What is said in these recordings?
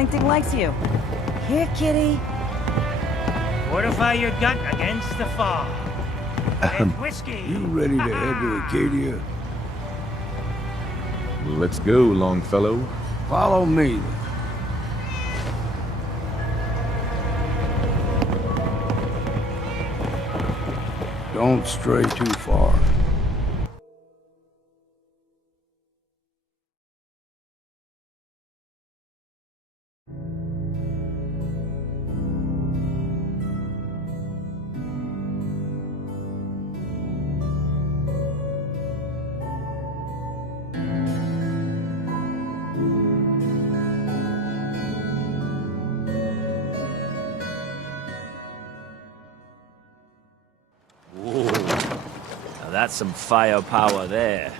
anything likes you. Here, kitty. Fortify your gut against the fog. And whiskey. You ready to head to Acadia? Let's go, Longfellow. Follow me, then. Don't stray too far. Now that's some firepower there.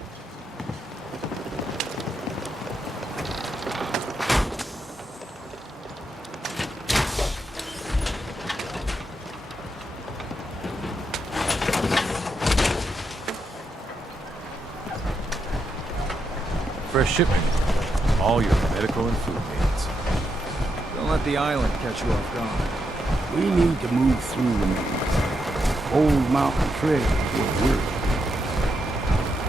Fresh shipment. All your medical and food needs. Don't let the island catch you off guard. We need to move through the maze. Old Mountain Trail is where we're.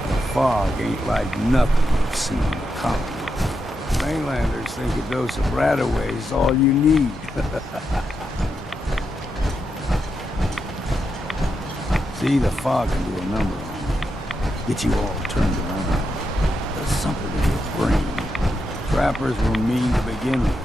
The fog ain't like nothing you've seen in the continent. Mainlanders think a dose of Radaway is all you need. See, the fog can do a number on you. Get you all turned around. There's something in your brain. Trappers were mean to begin with.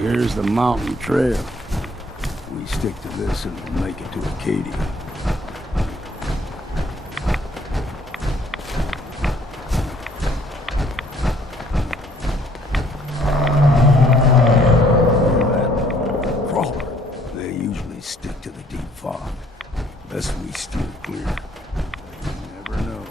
Here's the mountain trail. We stick to this and we'll make it to Acadia. That crawler, they usually stick to the deep fog. Best we steer clear. You never know.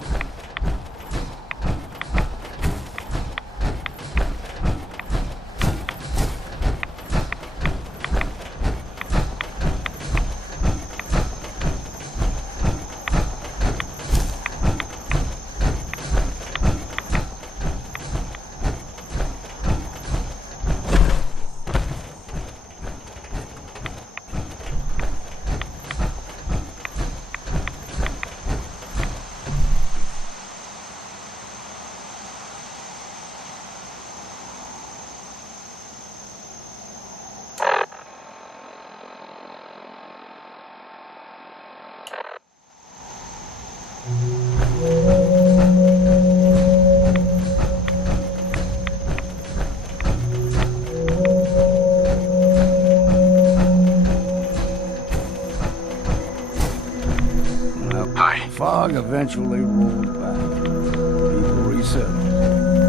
Fog eventually rolled back. People resettled,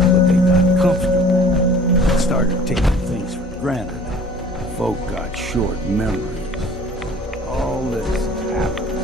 but they got comfortable and started taking things for granted. Folk got short memories. All this happened.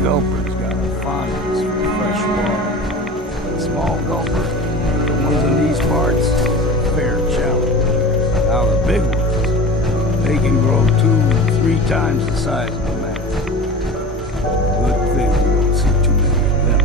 Gulper's got a fondness for fresh water. The small gulpers, the ones in these parts, fair challenge. Now the big ones, they can grow 2 or 3 times the size of a man. Good thing we don't see too many of them.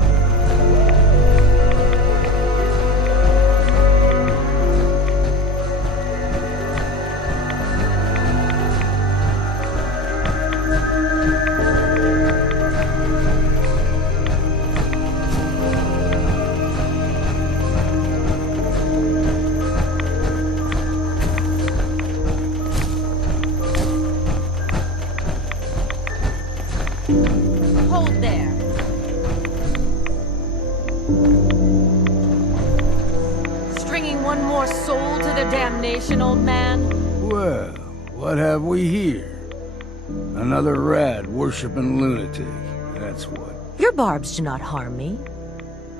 Stringing one more soul to their damnation, old man? Well, what have we here? Another rad worshipping lunatic, that's what. Your barbs do not harm me.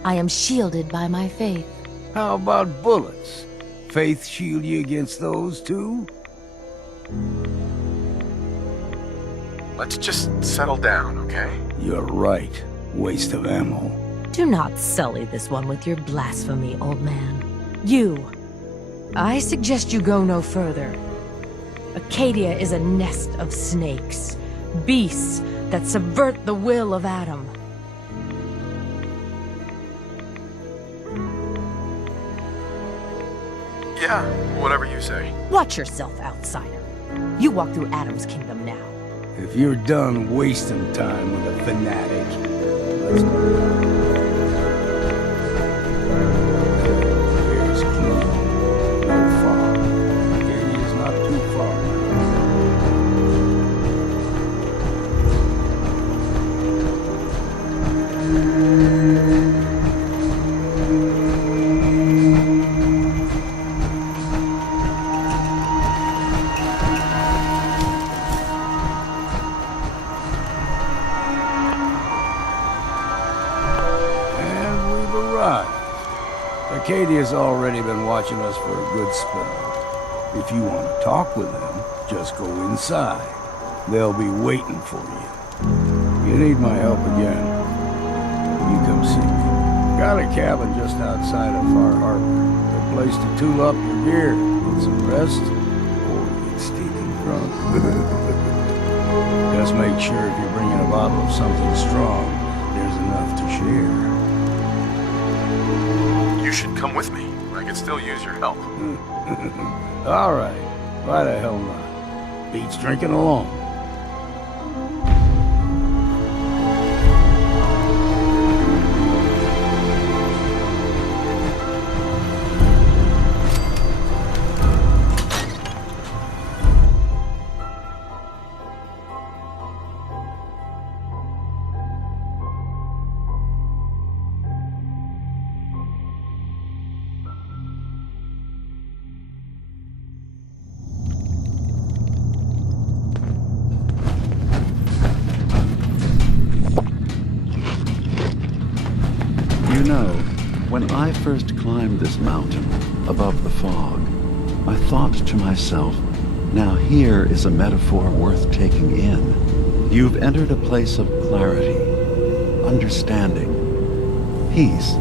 I am shielded by my faith. How about bullets? Faith shield you against those too? Let's just settle down, okay? You're right. Waste of ammo. Do not sully this one with your blasphemy, old man. You. I suggest you go no further. Acadia is a nest of snakes. Beasts that subvert the will of Adam. Yeah, whatever you say. Watch yourself, outsider. You walk through Adam's kingdom now. If you're done wasting time with a fanatic, let's go. Here's clean. No fog. Acadia's not too far Acadia's already been watching us for a good spell. If you want to talk with them, just go inside. They'll be waiting for you. You need my help again, you come see me. Got a cabin just outside of Far Harbor. A place to tool up your gear, get some rest, or get stinking drunk. Just make sure if you're bringing a bottle of something strong, there's enough to share. You should come with me. I could still use your help. All right. Why the hell not? Beats drinking alone. You know, when I first climbed this mountain above the fog, I thought to myself, now here is a metaphor worth taking in. You've entered a place of clarity, understanding, peace.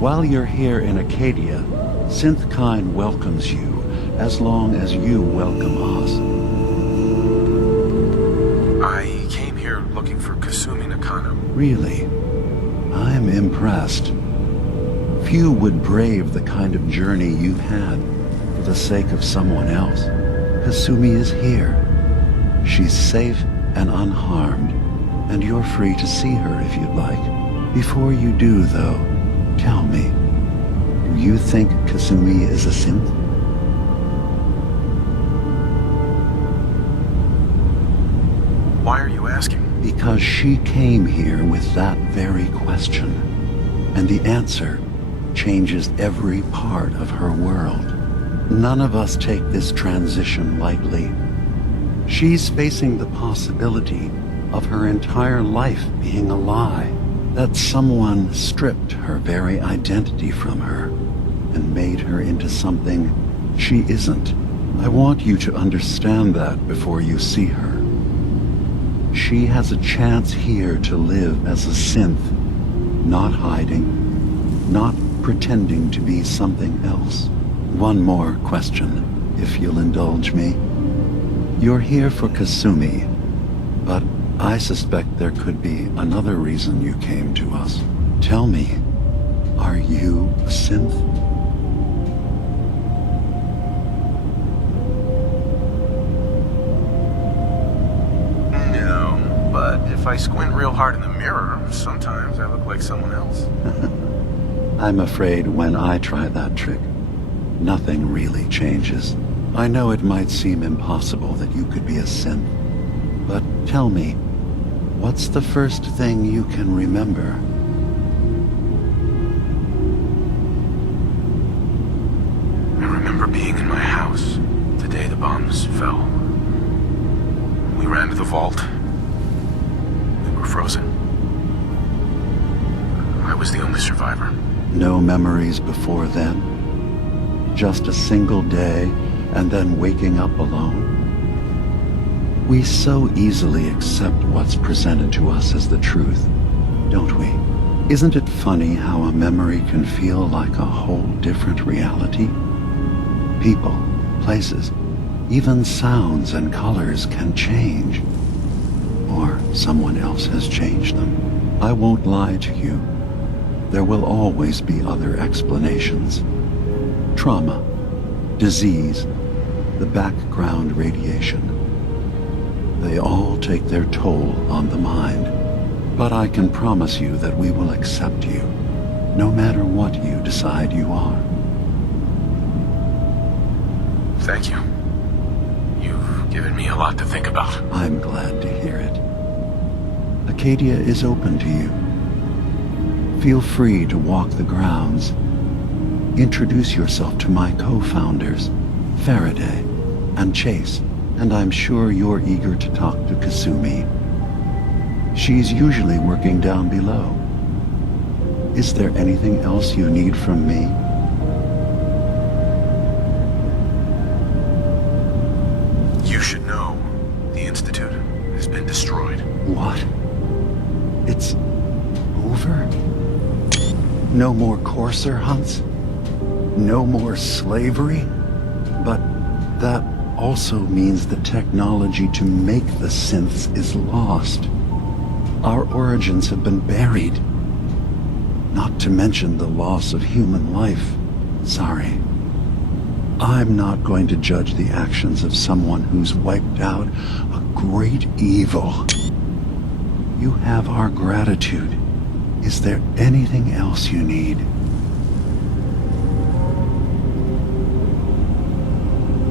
While you're here in Acadia, Synthkind welcomes you as long as you welcome us. I came here looking for Kasumi Nakano. Really? I'm impressed. Few would brave the kind of journey you've had for the sake of someone else. Kasumi is here. She's safe and unharmed, and you're free to see her if you'd like. Before you do, though, tell me, do you think Kasumi is a synth? Why are you asking? Because she came here with that very question, and the answer changes every part of her world. None of us take this transition lightly. She's facing the possibility of her entire life being a lie, that someone stripped her very identity from her and made her into something she isn't. I want you to understand that before you see her. She has a chance here to live as a synth, not hiding, not pretending to be something else. One more question, if you'll indulge me. You're here for Kasumi, but I suspect there could be another reason you came to us. Tell me, are you a synth? No, but if I squint real hard in the mirror, sometimes I look like someone else. I'm afraid when I try that trick, nothing really changes. I know it might seem impossible that you could be a synth, but tell me, what's the first thing you can remember? to the vault. We were frozen. I was the only survivor. No memories before then? Just a single day and then waking up alone? We so easily accept what's presented to us as the truth, don't we? Isn't it funny how a memory can feel like a whole different reality? People, places, even sounds and colors can change. Or someone else has changed them. I won't lie to you. There will always be other explanations. Trauma, disease, the background radiation. They all take their toll on the mind. But I can promise you that we will accept you, no matter what you decide you are. Thank you. You've given me a lot to think about. I'm glad to hear it. Acadia is open to you. Feel free to walk the grounds. Introduce yourself to my co-founders, Faraday and Chase, and I'm sure you're eager to talk to Kasumi. She's usually working down below. Is there anything else you need from me? You should know the Institute has been destroyed. What? It's over? No more courser hunts? No more slavery? But that also means the technology to make the synths is lost. Our origins have been buried. Not to mention the loss of human life. Sorry. I'm not going to judge the actions of someone who's wiped out a great evil. You have our gratitude. Is there anything else you need?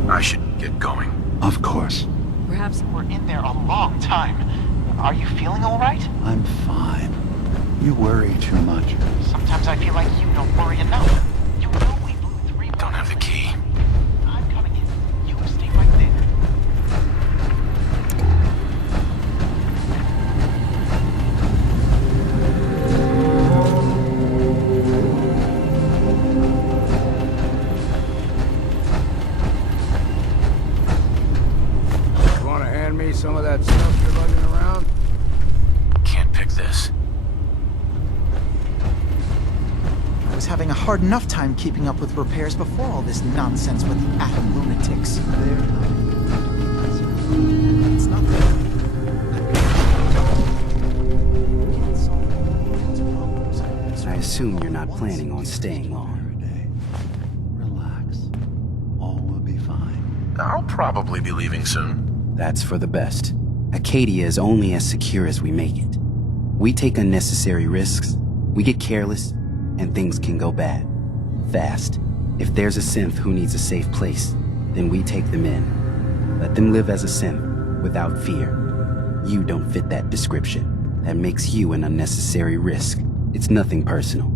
I should get going. Of course. Perhaps We're in there a long time. Are you feeling all right? I'm fine. You worry too much. Sometimes I feel like you don't worry enough. You know we blew 3 more. Don't have the key. I'm coming in. You stay right there. You want to hand me some of that stuff you're lugging around? Can't pick this. I was having a hard enough time keeping up with repairs before all this nonsense with the atom lunatics. It's not I assume you're not planning on staying long. Relax. All will be fine. I'll probably be leaving soon. That's for the best. Acadia is only as secure as we make it. We take unnecessary risks, we get careless, and things can go bad. Fast. If there's a synth who needs a safe place, then we take them in. Let them live as a synth, without fear. You don't fit that description. That makes you an unnecessary risk. It's nothing personal.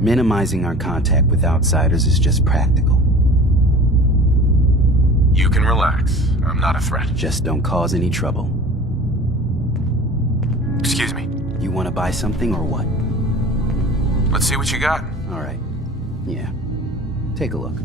Minimizing our contact with outsiders is just practical. You can relax. I'm not a threat. Just don't cause any trouble. Excuse me. You want to buy something or what? Let's see what you got. All right. Yeah. Take a look.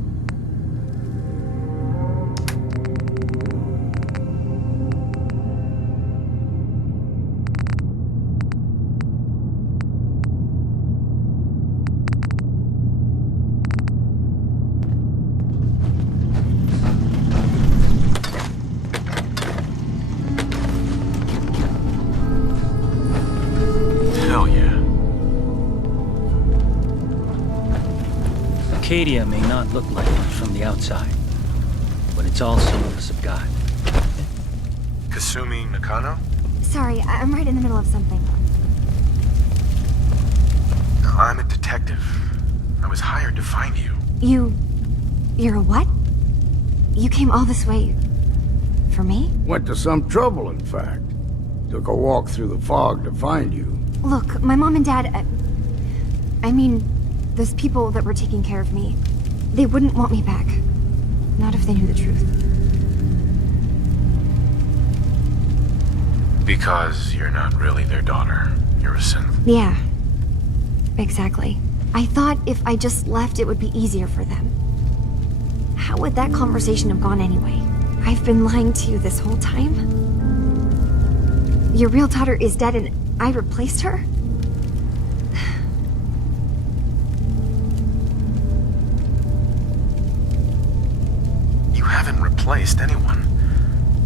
Hell yeah. Acadia may not look like much from the outside, but it's all some of us have got. Kasumi Nakano? Sorry, I'm right in the middle of something. I'm a detective. I was hired to find you. You're a what? You came all this way... for me? Went to some trouble, in fact. Took a walk through the fog to find you. Look, my mom and dad... I mean, those people that were taking care of me, they wouldn't want me back. Not if they knew the truth. Because you're not really their daughter. You're a synth. Yeah. Exactly. I thought if I just left, it would be easier for them. How would that conversation have gone anyway? I've been lying to you this whole time? Your real daughter is dead and I replaced her? You haven't replaced anyone.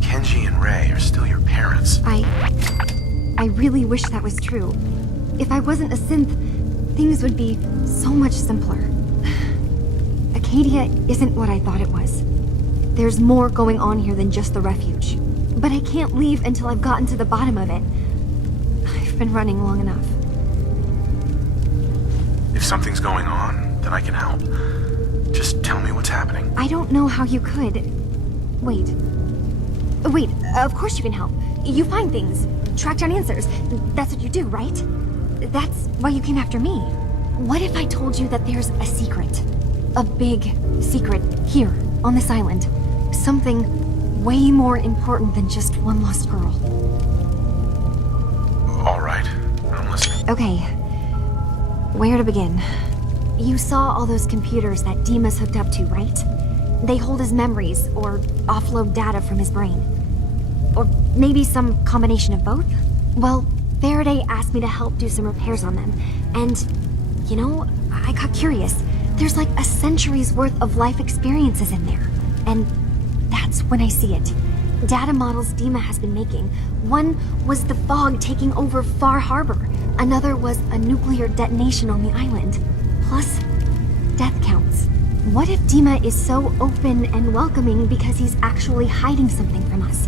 Kenji and Ray are still your parents. I really wish that was true. If I wasn't a synth, things would be so much simpler. Acadia isn't what I thought it was. There's more going on here than just the refuge. But I can't leave until I've gotten to the bottom of it. I've been running long enough. If something's going on, then I can help. Just tell me what's happening. I don't know how you could. Wait, of course you can help. You find things, track down answers. That's what you do, right? That's why you came after me. What if I told you that there's a secret? A big secret here, on this island. Something way more important than just one lost girl. All right, I'm listening. Okay. Where to begin? You saw all those computers that Dima's hooked up to, right? They hold his memories, or offload data from his brain. Or maybe some combination of both? Well, Faraday asked me to help do some repairs on them. And, you know, I got curious. There's like a century's worth of life experiences in there. And that's when I see it. Data models Dima has been making. One was the fog taking over Far Harbor. Another was a nuclear detonation on the island. Plus, death counts. What if Dima is so open and welcoming because he's actually hiding something from us?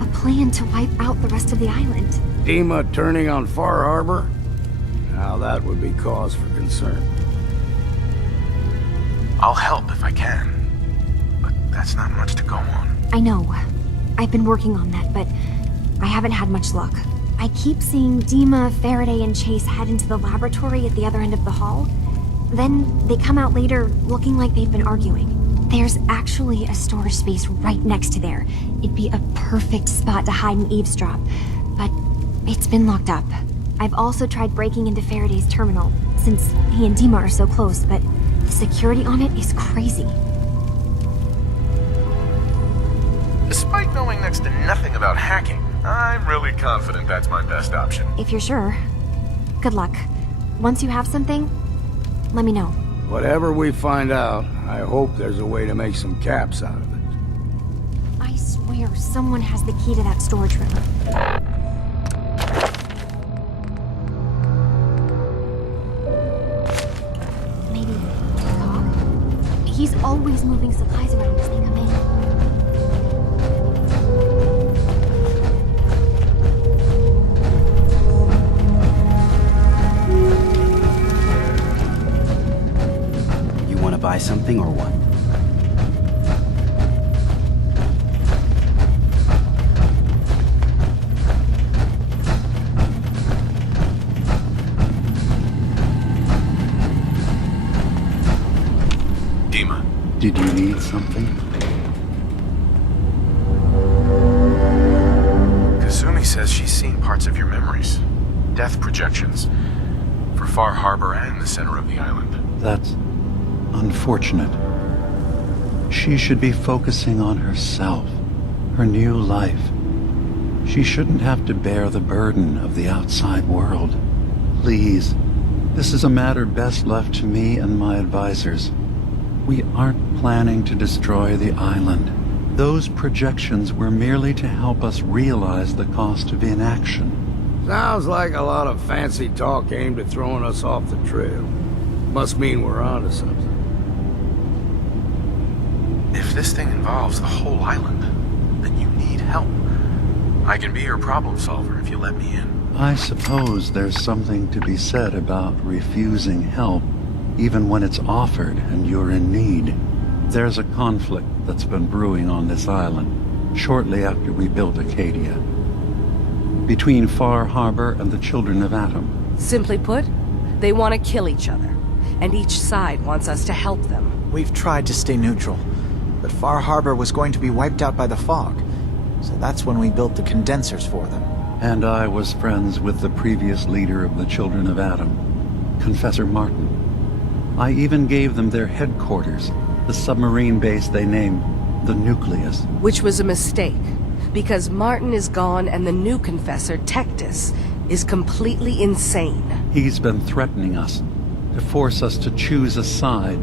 A plan to wipe out the rest of the island. Dima turning on Far Harbor? Now that would be cause for concern. I'll help if I can. But that's not much to go on. I know. I've been working on that, but I haven't had much luck. I keep seeing Dima, Faraday, and Chase head into the laboratory at the other end of the hall. Then they come out later looking like they've been arguing. There's actually a storage space right next to there. It'd be a perfect spot to hide and eavesdrop, but it's been locked up. I've also tried breaking into Faraday's terminal, since he and Dima are so close, but the security on it is crazy. Despite knowing next to nothing about hacking, I'm really confident that's my best option. If you're sure. Good luck. Once you have something, let me know. Whatever we find out, I hope there's a way to make some caps out of it. I swear someone has the key to that storage room. Maybe Cog? He's always moving supplies around as they come in. Buy something or what? Dima. Did you need something? Kazumi says she's seen parts of your memories. Death projections. For Far Harbor and the center of the island. That's unfortunate. She should be focusing on herself, her new life. She shouldn't have to bear the burden of the outside world. Please, this is a matter best left to me and my advisors. We aren't planning to destroy the island. Those projections were merely to help us realize the cost of inaction. Sounds like a lot of fancy talk aimed at throwing us off the trail. Must mean we're onto something. If this thing involves the whole island, then you need help. I can be your problem solver if you let me in. I suppose there's something to be said about refusing help, even when it's offered and you're in need. There's a conflict that's been brewing on this island, shortly after we built Acadia, between Far Harbor and the Children of Atom. Simply put, they want to kill each other, and each side wants us to help them. We've tried to stay neutral, but Far Harbor was going to be wiped out by the fog, so that's when we built the condensers for them. And I was friends with the previous leader of the Children of Adam, Confessor Martin. I even gave them their headquarters, the submarine base they named the Nucleus. Which was a mistake, because Martin is gone and the new Confessor, Tectus, is completely insane. He's been threatening us, to force us to choose a side.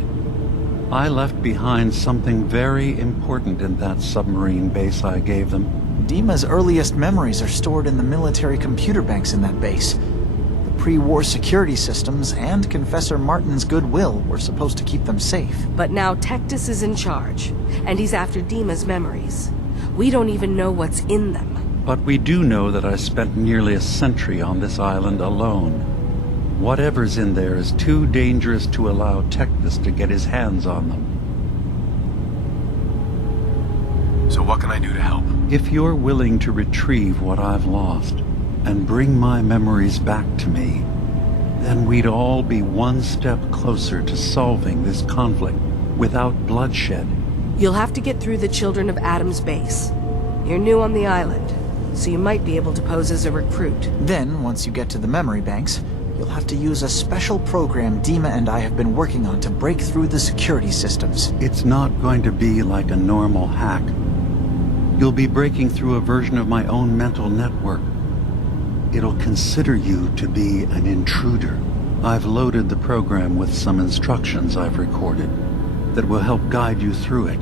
I left behind something very important in that submarine base I gave them. Dima's earliest memories are stored in the military computer banks in that base. The pre-war security systems and Confessor Martin's goodwill were supposed to keep them safe. But now Tectus is in charge, and he's after Dima's memories. We don't even know what's in them. But we do know that I spent nearly a century on this island alone. Whatever's in there is too dangerous to allow Tectus to get his hands on them. So what can I do to help? If you're willing to retrieve what I've lost and bring my memories back to me, then we'd all be one step closer to solving this conflict without bloodshed. You'll have to get through the Children of Adam's base. You're new on the island, so you might be able to pose as a recruit. Then, once you get to the memory banks, you'll have to use a special program Dima and I have been working on to break through the security systems. It's not going to be like a normal hack. You'll be breaking through a version of my own mental network. It'll consider you to be an intruder. I've loaded the program with some instructions I've recorded that will help guide you through it.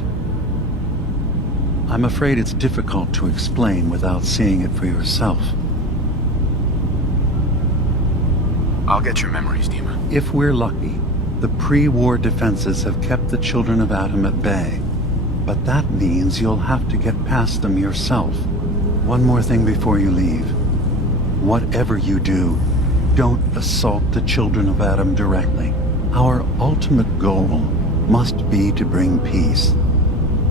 I'm afraid it's difficult to explain without seeing it for yourself. I'll get your memories, Dima. If we're lucky, the pre-war defenses have kept the Children of Adam at bay. But that means you'll have to get past them yourself. One more thing before you leave. Whatever you do, don't assault the Children of Adam directly. Our ultimate goal must be to bring peace.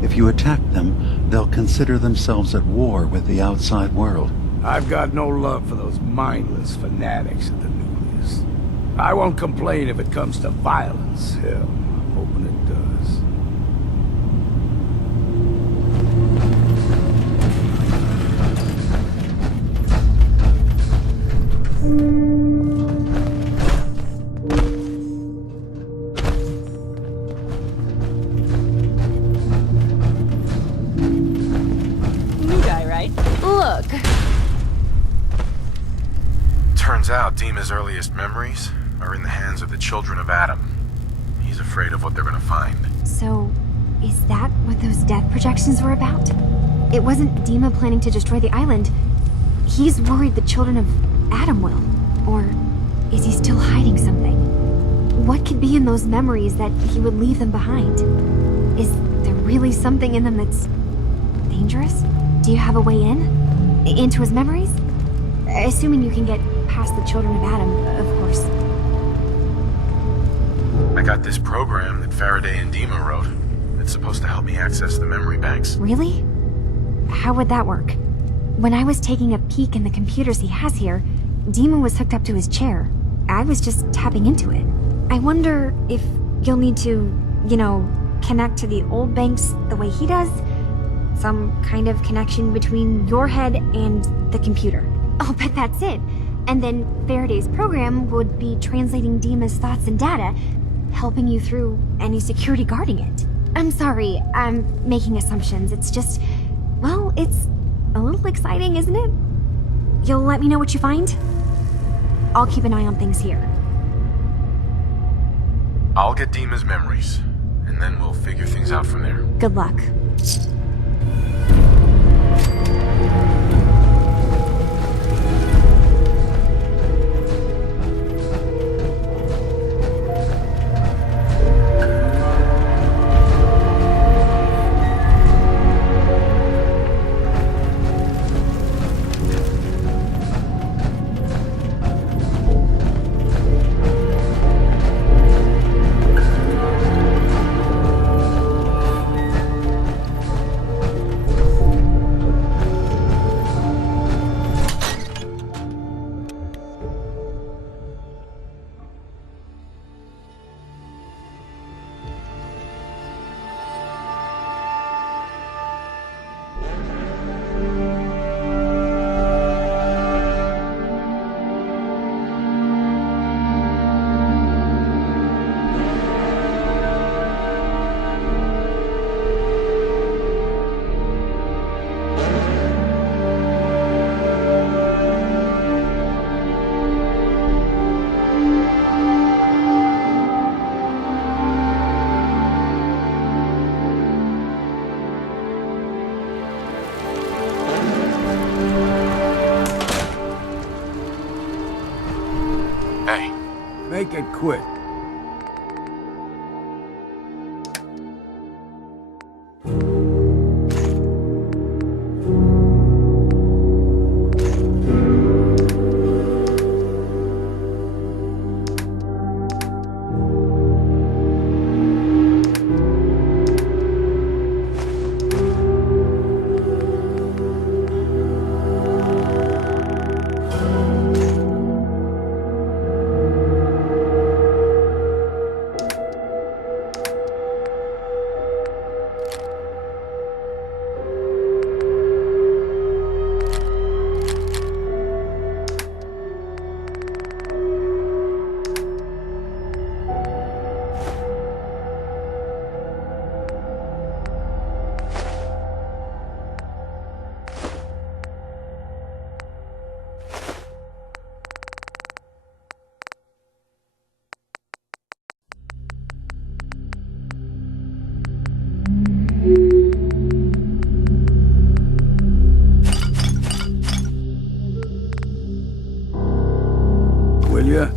If you attack them, they'll consider themselves at war with the outside world. I've got no love for those mindless fanatics at the Nucleus. I won't complain if it comes to violence. Hell, I'm hoping it does. New guy, right? Look. Turns out Dima's earliest memories are in the hands of the Children of Adam. He's afraid of what they're gonna find. So, is that what those death projections were about? It wasn't Dima planning to destroy the island. He's worried the Children of Adam will. Or is he still hiding something? What could be in those memories that he would leave them behind? Is there really something in them that's dangerous? Do you have a way in? Into his memories? Assuming you can get past the Children of Adam, of course. I got this program that Faraday and Dima wrote. It's supposed to help me access the memory banks. Really? How would that work? When I was taking a peek in the computers he has here, Dima was hooked up to his chair. I was just tapping into it. I wonder if you'll need to, connect to the old banks the way he does? Some kind of connection between your head and the computer. Oh, but that's it. And then Faraday's program would be translating Dima's thoughts and data, helping you through any security guarding it. I'm sorry, I'm making assumptions. It's just, well, it's a little exciting, isn't it? You'll let me know what you find? I'll keep an eye on things here. I'll get Dima's memories, and then we'll figure things out from there. Good luck. quit. Will ya?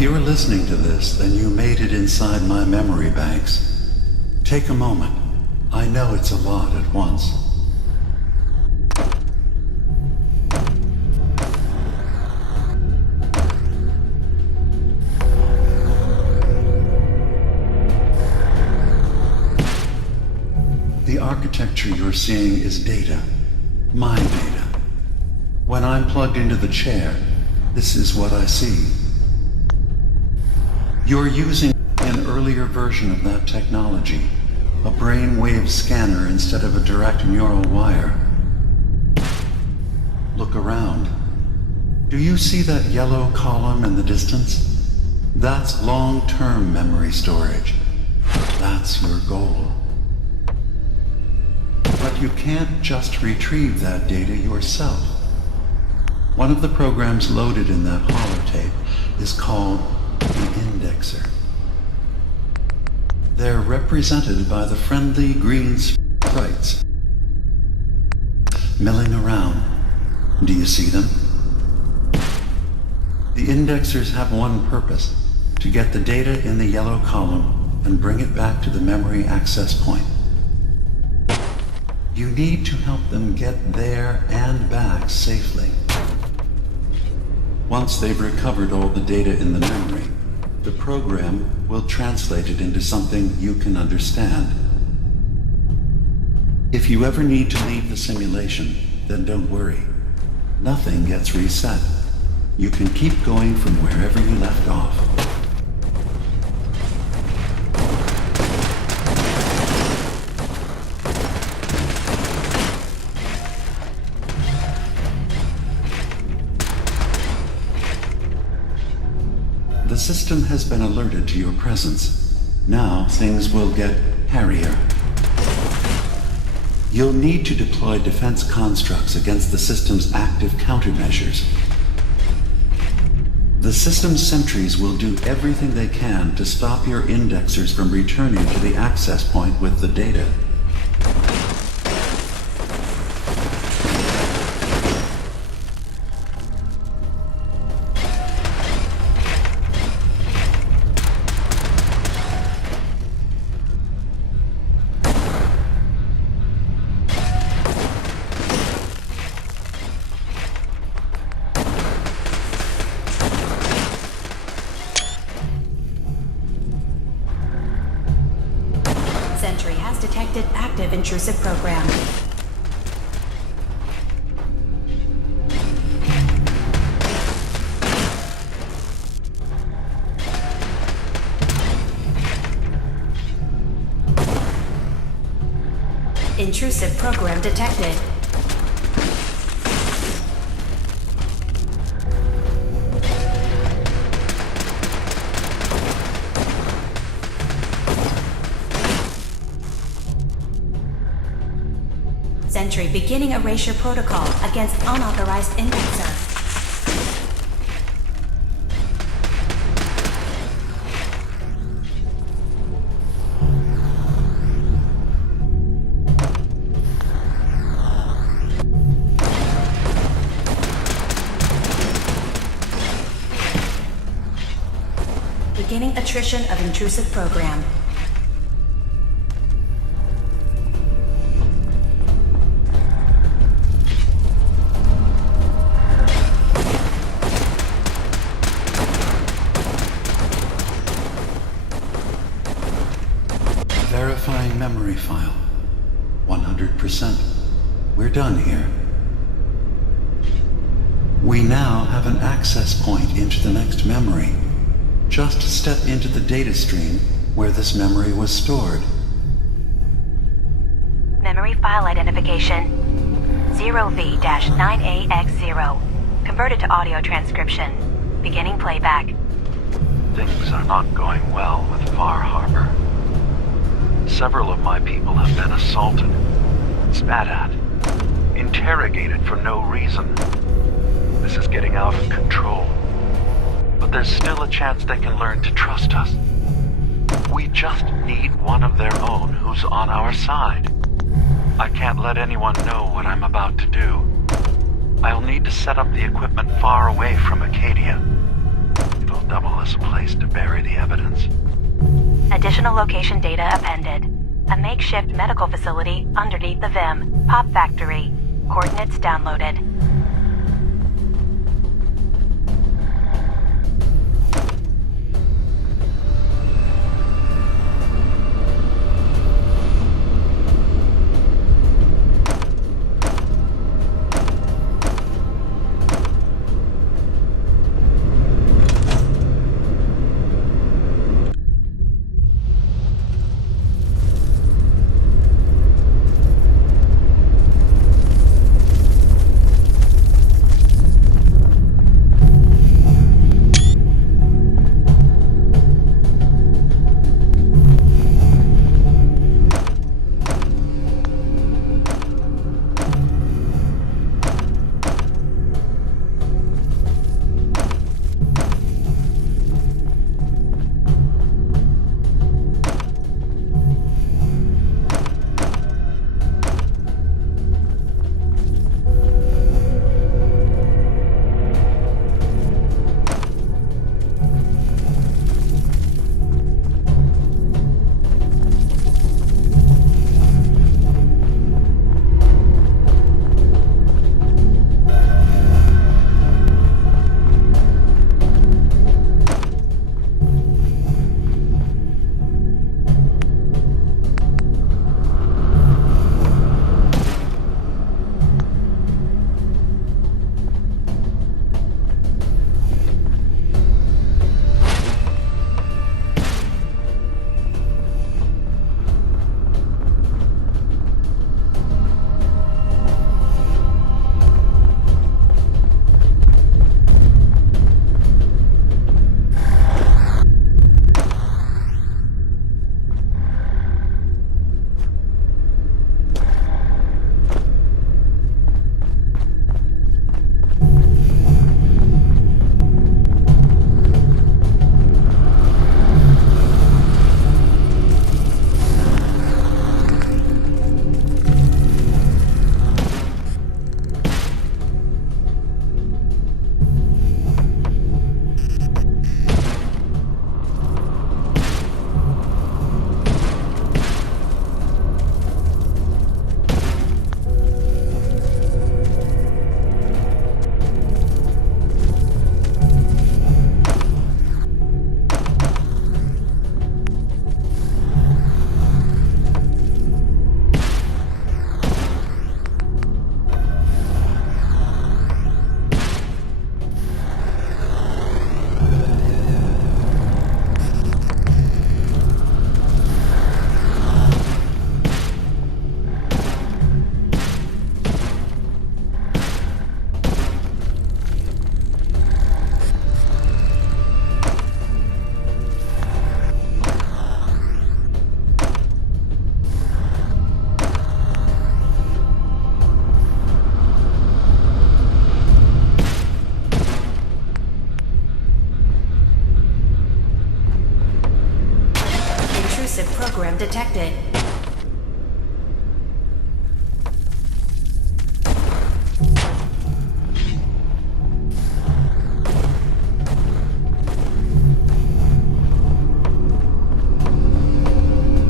if you're listening to this, then you made it inside my memory banks. Take a moment. I know it's a lot at once. The architecture you're seeing is data. My data. When I'm plugged into the chair, this is what I see. You're using an earlier version of that technology, a brainwave scanner instead of a direct neural wire. Look around. Do you see that yellow column in the distance? That's long-term memory storage. That's your goal. But you can't just retrieve that data yourself. One of the programs loaded in that holotape is called the Indexer. They're represented by the friendly green sprites milling around. Do you see them? The Indexers have one purpose: to get the data in the yellow column and bring it back to the memory access point. You need to help them get there and back safely. Once they've recovered all the data in the memory, the program will translate it into something you can understand. If you ever need to leave the simulation, then don't worry. Nothing gets reset. You can keep going from wherever you left off. The system has been alerted to your presence. Now things will get hairier. You'll need to deploy defense constructs against the system's active countermeasures. The system's sentries will do everything they can to stop your indexers from returning to the access point with the data. Sentry has detected active intrusive program. Intrusive program detected. Sentry beginning erasure protocol against unauthorized indexer. Beginning attrition of intrusive program. Verifying memory file. 100%. We're done here. We now have an access point into the next memory. Just step into the data stream where this memory was stored. Memory file identification 0V-9AX0. Converted to audio transcription. Beginning playback. Things are not going well with Far Harbor. Several of my people have been assaulted, spat at, interrogated for no reason. This is getting out of control. But there's still a chance they can learn to trust us. We just need one of their own who's on our side. I can't let anyone know what I'm about to do. I'll need to set up the equipment far away from Acadia. It'll double as a place to bury the evidence. Additional location data appended. A makeshift medical facility underneath the VIM. Pop Factory. Coordinates downloaded. Program detected.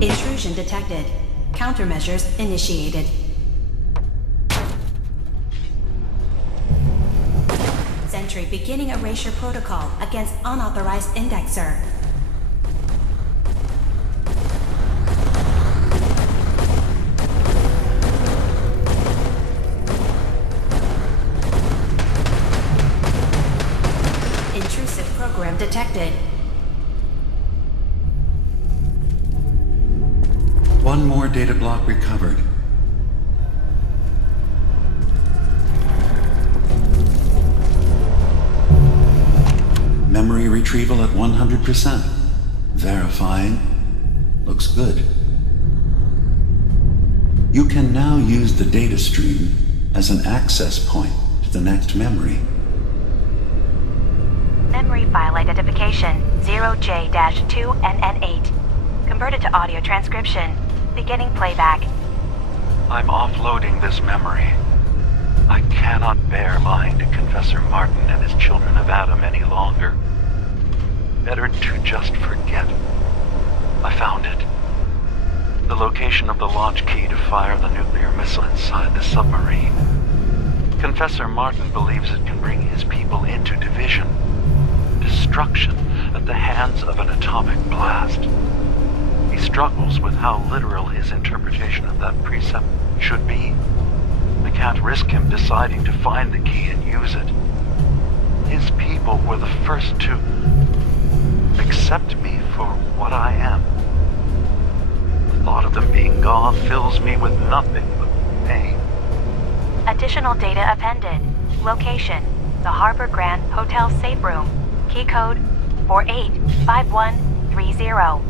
Intrusion detected. Countermeasures initiated. Sentry beginning erasure protocol against unauthorized indexer. Intrusive program detected. One more data block recovered. Memory retrieval at 100%. Verifying. Looks good. You can now use the data stream as an access point to the next memory. Memory file identification 0J-2NN8. Converted to audio transcription. Beginning playback. I'm offloading this memory. I cannot bear lying to Confessor Martin and his children of Adam any longer. better to just forget. I found it. The location of the launch key to fire the nuclear missile inside the submarine. Confessor Martin believes it can bring his people into division, destruction at the hands of an atomic blast. He struggles with how literal his interpretation of that precept should be. I can't risk him deciding to find the key and use it. His people were the first to accept me for what I am. The thought of them being gone fills me with nothing but pain. Additional data appended. Location: the Harbor Grand Hotel safe room. Key code 485130.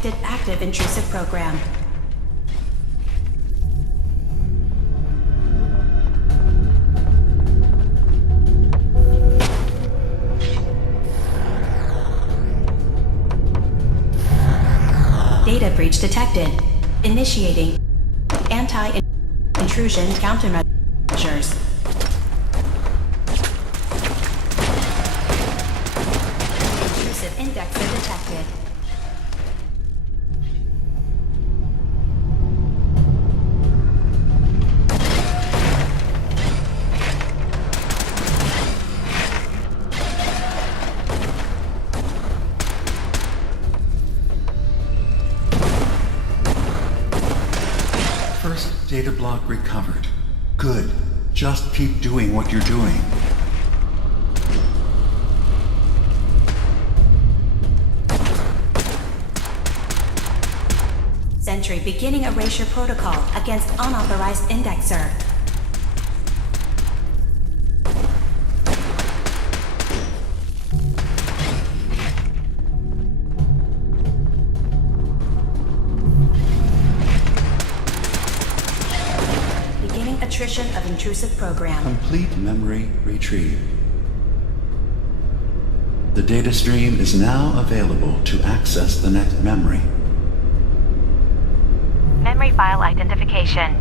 detected active intrusive program. Data breach detected. Initiating anti-intrusion countermeasures. Intrusive indexer detected. First data block recovered. Good. Just keep doing what you're doing. Sentry beginning erasure protocol against unauthorized indexer. Beginning attrition of intrusive program. Complete memory retrieved. The data stream is now available to access the next memory. Memory file identification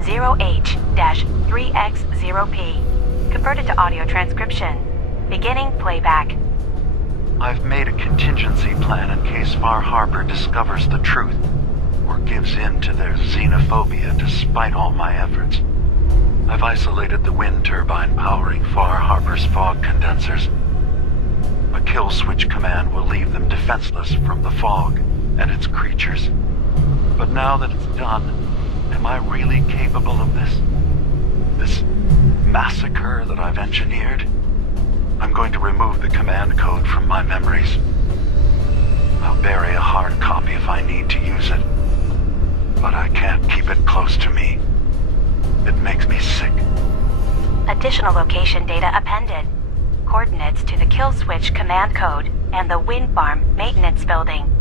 0H-3X0P. Converted to audio transcription. Beginning playback. I've made a contingency plan in case Far Harbor discovers the truth, or gives in to their xenophobia despite all my efforts. I've isolated the wind turbine powering Far Harbor's fog condensers. A kill switch command will leave them defenseless from the fog and its creatures. But now that it's done, am I really capable of this? This massacre that I've engineered? I'm going to remove the command code from my memories. I'll bury a hard copy if I need to use it. But I can't keep it close to me. It makes me sick. Additional location data appended. Coordinates to the kill switch command code and the wind farm maintenance building.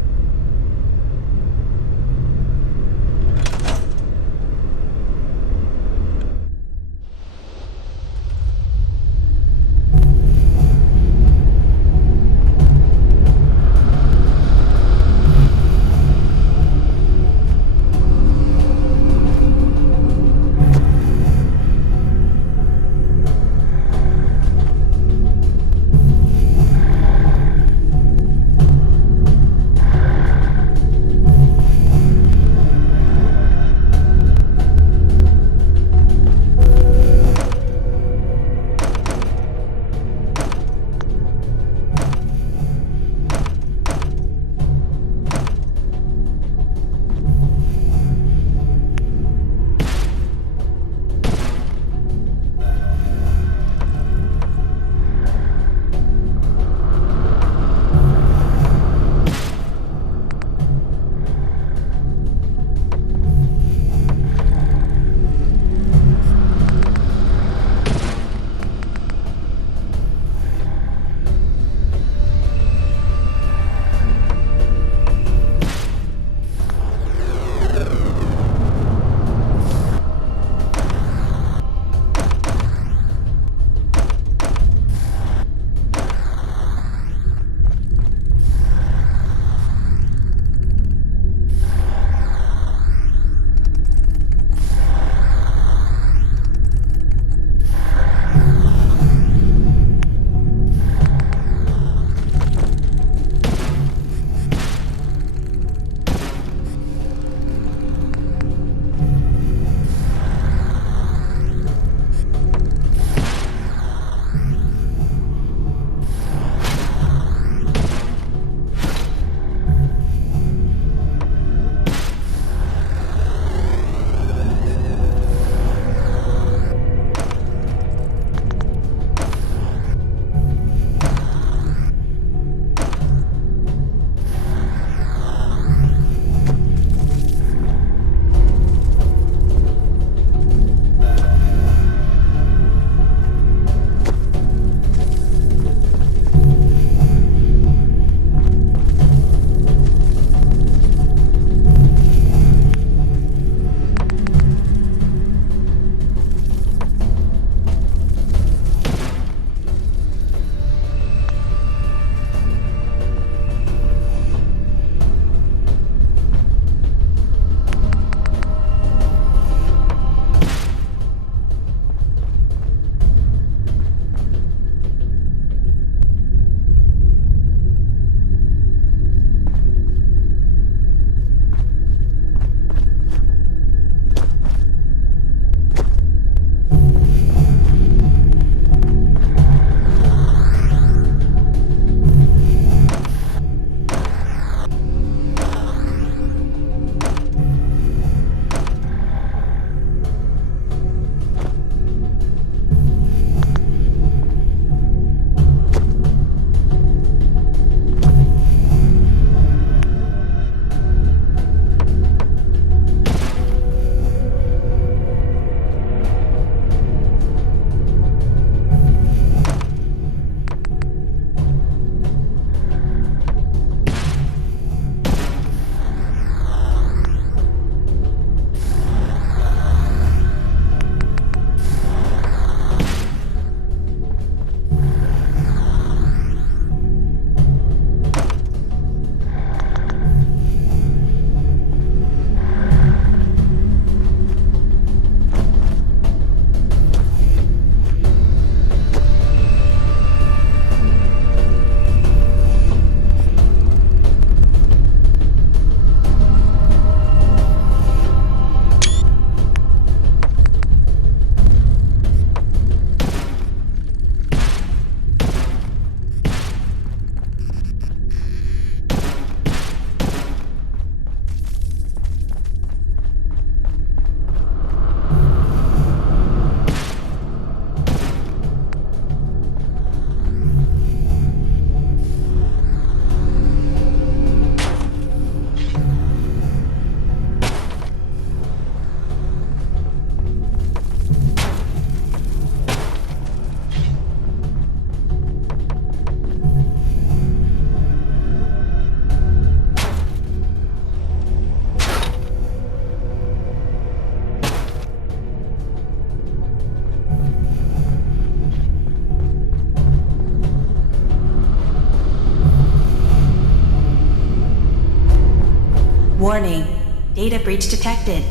Warning. Data breach detected.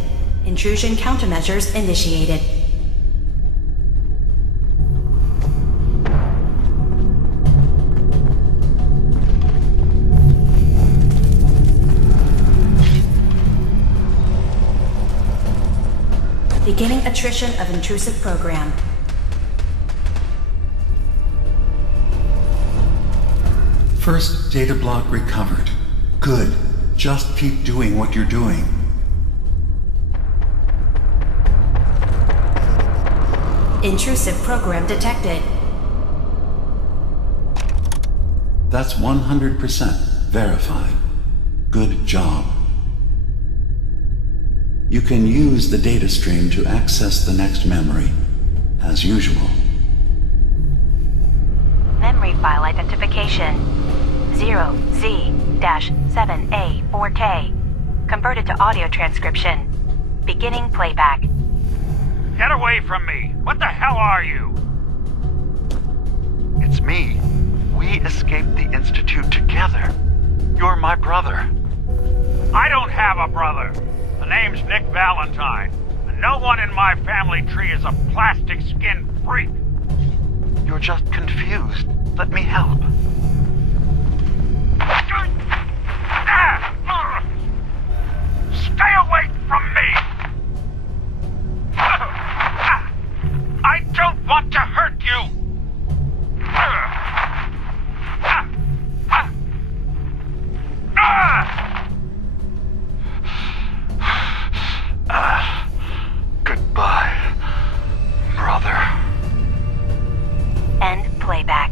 Intrusion countermeasures initiated. Beginning attrition of intrusive program. First data block recovered. Good. Just keep doing what you're doing. Intrusive program detected. That's 100% verified. Good job. You can use the data stream to access the next memory, as usual. Memory file identification 0Z-7A4K. Converted to audio transcription. Beginning playback. Get away from me! What the hell are you? It's me. We escaped the Institute together. You're my brother. I don't have a brother. The name's Nick Valentine. And no one in my family tree is a plastic-skinned freak. You're just confused. Let me help. Stay away from me! I don't want to hurt you! Goodbye, brother. End playback.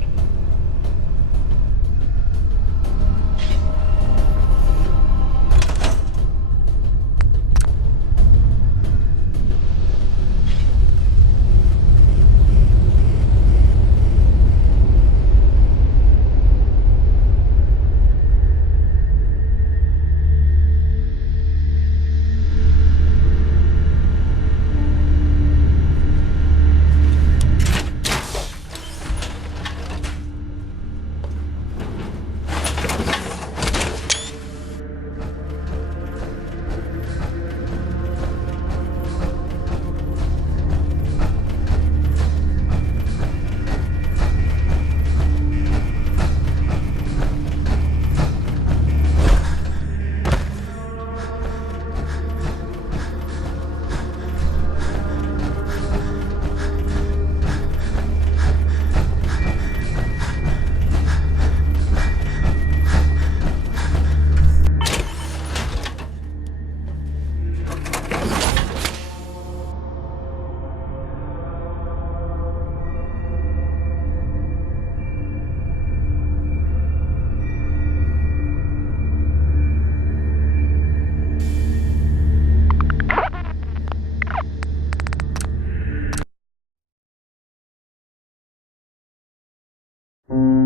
Thank you.